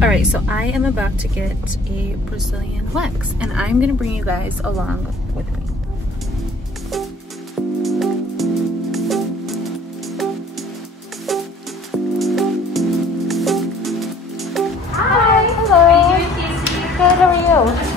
All right, so I am about to get a Brazilian wax, and I'm gonna bring you guys along with me. Hi. Hello. How are you doing, Casey? Good. How are you?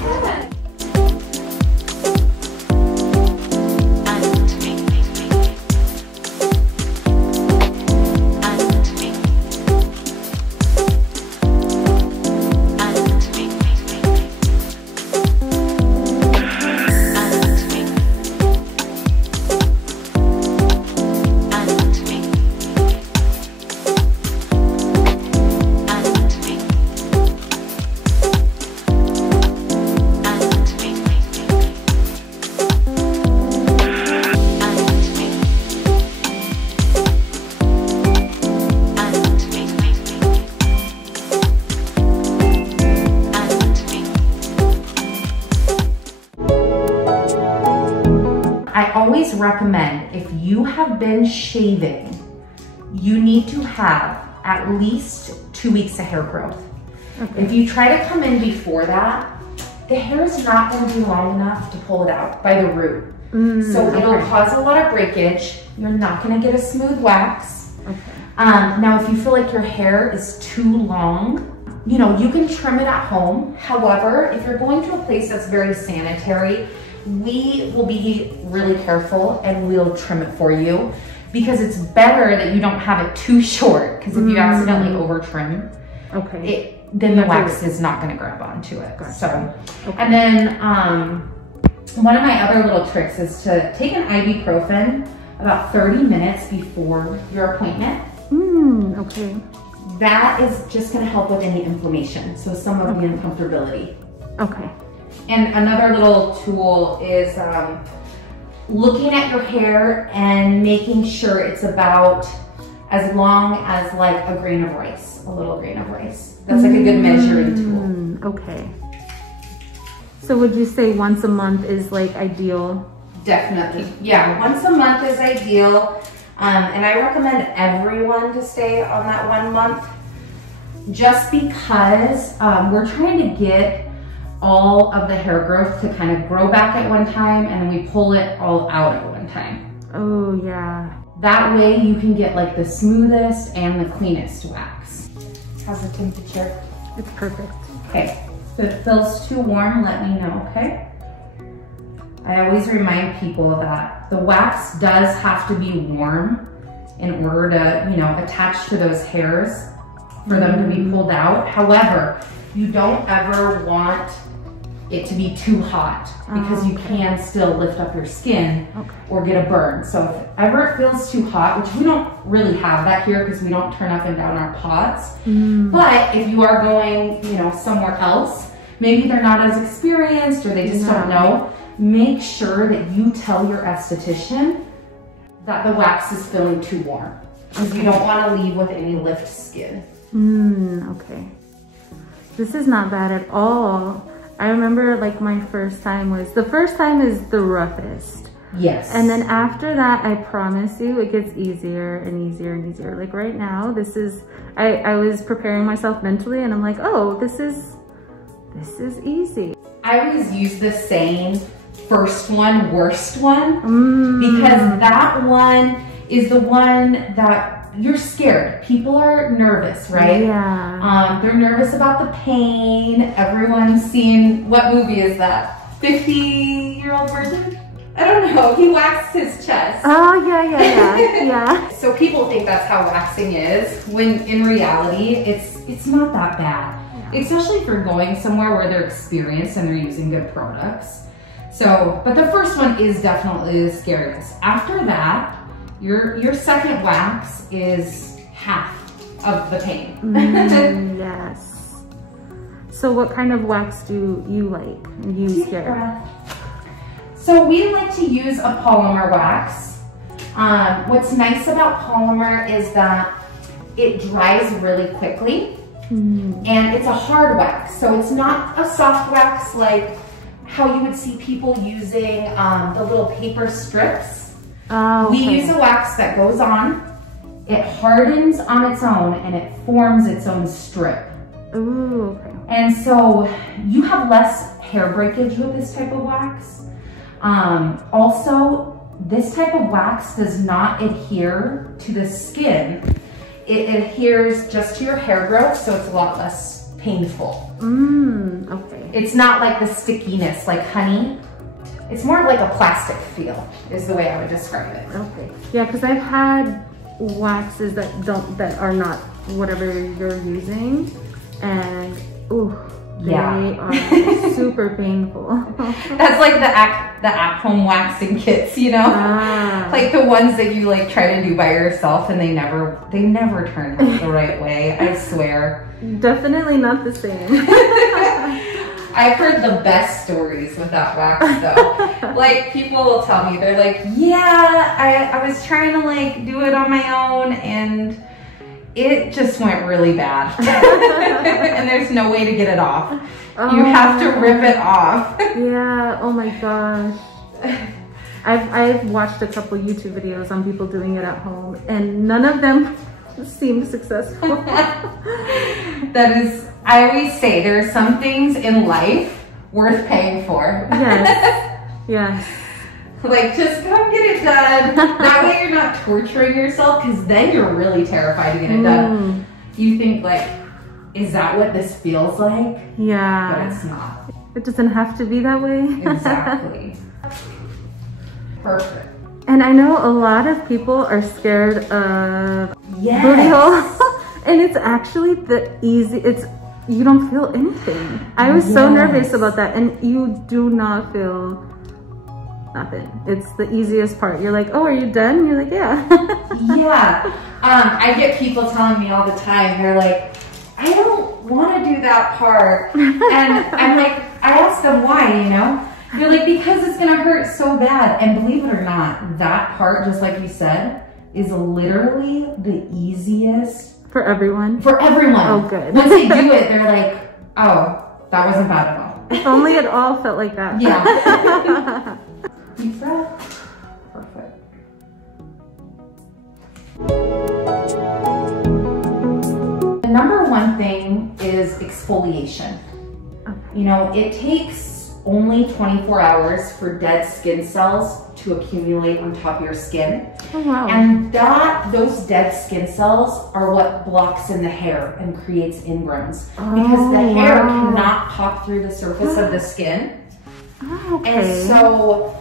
I always recommend, if you have been shaving, you need to have at least 2 weeks of hair growth. Okay. If you try to come in before that, the hair is not going to be long enough to pull it out by the root. So it'll cause a lot of breakage. You're not going to get a smooth wax. Okay. Now, if you feel like your hair is too long, you know, you can trim it at home. However, if you're going to a place that's very sanitary, we will be really careful and we'll trim it for you, because it's better that you don't have it too short, because if you accidentally over trim, then the wax is not going to grab onto it. Gotcha. So, and then one of my other little tricks is to take an ibuprofen about 30 minutes before your appointment. Okay. That is just going to help with any inflammation, so some of the uncomfortability. Okay. And another little tool is looking at your hair and making sure it's about as long as like a grain of rice, a little grain of rice. That's like a good measuring tool. Okay. So would you say once a month is like ideal? Definitely. Yeah, once a month is ideal. And I recommend everyone to stay on that 1 month, just because we're trying to get all of the hair growth to kind of grow back at one time, and then we pull it all out at one time. Oh yeah. That way you can get like the smoothest and the cleanest wax. How's the temperature? It's perfect. Okay, if it feels too warm, let me know, okay? I always remind people that the wax does have to be warm in order to, you know, attach to those hairs for them to be pulled out. However, you don't ever want it to be too hot, because you can still lift up your skin or get a burn. So if ever it feels too hot, which we don't really have that here because we don't turn up and down our pots, but if you are going, you know, somewhere else, maybe they're not as experienced or they just don't know, make sure that you tell your esthetician that the wax is feeling too warm, because you don't want to leave with any lift skin. Okay. This is not bad at all. I remember like my first time was, the first time is the roughest. Yes. And then after that, I promise you, it gets easier and easier and easier. Like right now, this is, I was preparing myself mentally and I'm like, oh, this is easy. I always use the saying, first one, worst one, because that one is the one that you're scared. People are nervous, right? Yeah. They're nervous about the pain. Everyone's seen, what movie is that? 50-Year-Old Virgin? I don't know. He waxed his chest. Oh, yeah. So people think that's how waxing is, when in reality, it's not that bad. Yeah. Especially if you're going somewhere where they're experienced and they're using good products. So, but the first one is definitely the scariest. After that, your second wax is half of the pain. Yes. So what kind of wax do you like and use here? So we like to use a polymer wax. What's nice about polymer is that it dries really quickly, and it's a hard wax. So it's not a soft wax like how you would see people using the little paper strips. We use a wax that goes on, it hardens on its own, and it forms its own strip. Ooh, okay. And so you have less hair breakage with this type of wax. Also, this type of wax does not adhere to the skin. It adheres just to your hair growth, so it's a lot less painful. Okay. It's not like the stickiness like honey. It's more like a plastic feel is the way I would describe it. Okay. Yeah, because I've had waxes that are not whatever you're using, and ooh, they are super painful. That's like the at-home waxing kits, you know? Like the ones that you like try to do by yourself and they never turn out the right way, I swear. Definitely not the same. I've heard the best stories with that wax though. Like people will tell me, they're like, yeah, I was trying to like do it on my own and it just went really bad. And there's no way to get it off. You have to rip it off. Yeah, oh my gosh. I've watched a couple YouTube videos on people doing it at home and none of them seemed successful. That is, I always say there are some things in life worth paying for. Yes, yes. Like, just come get it done. That way you're not torturing yourself, because then you're really terrified to get it done. You think like, is that what this feels like? Yeah. But it's not. It doesn't have to be that way. Exactly. Perfect. And I know a lot of people are scared of Yes. booty hole. And it's actually you don't feel anything. I was so nervous about that, and you do not feel nothing. It's the easiest part. You're like, oh, are you done? You're like, yeah. Yeah. I get people telling me all the time, they're like, I don't want to do that part. And I'm like, I ask them why, you know? You're like, because it's going to hurt so bad. And believe it or not, that part, just like you said, is literally the easiest. For everyone? For everyone. Oh, good. Once they do it, they're like, oh, that wasn't bad at all. If only it all felt like that. Yeah. Deep breath. Perfect. The number one thing is exfoliation. Okay. You know, it takes only 24 hours for dead skin cells to accumulate on top of your skin. Oh, wow. And those dead skin cells are what blocks in the hair and creates ingrowns. Because the hair cannot pop through the surface of the skin. Oh, okay. And so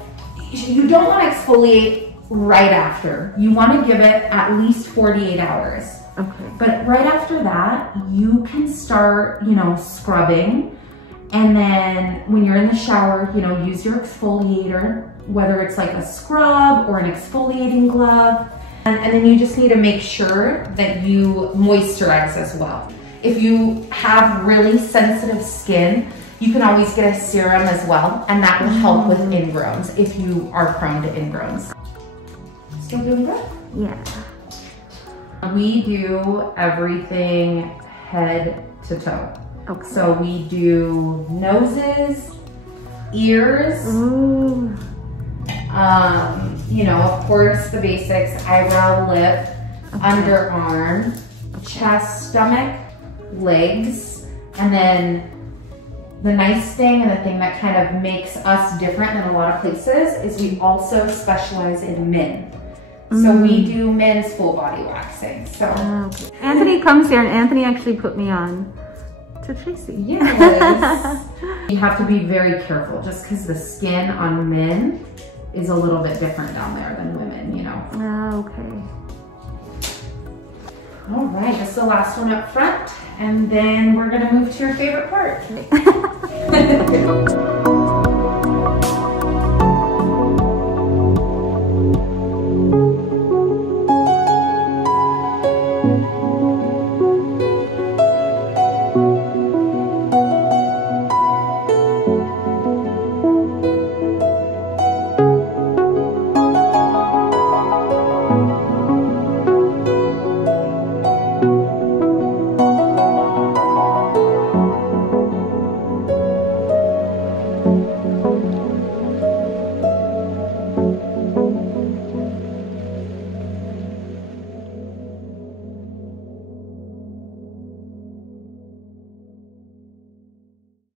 you don't want to exfoliate right after. You want to give it at least 48 hours. Okay. But right after that, you can start, you know, scrubbing. And then when you're in the shower, you know, use your exfoliator, whether it's like a scrub or an exfoliating glove. And then you just need to make sure that you moisturize as well. If you have really sensitive skin, you can always get a serum as well, and that will help with ingrowns if you are prone to ingrowns. Still doing good? Yeah. We do everything head to toe. Okay. So we do noses, ears, you know, of course, the basics, eyebrow, lip, underarm, chest, stomach, legs, and then the nice thing and the thing that kind of makes us different than a lot of places is we also specialize in men. So we do men's full body waxing. So Anthony comes here, and Anthony actually put me on to Tracy. Yes. You have to be very careful just because the skin on men is a little bit different down there than women, you know. Okay. All right, that's the last one up front, and then we're gonna move to your favorite part.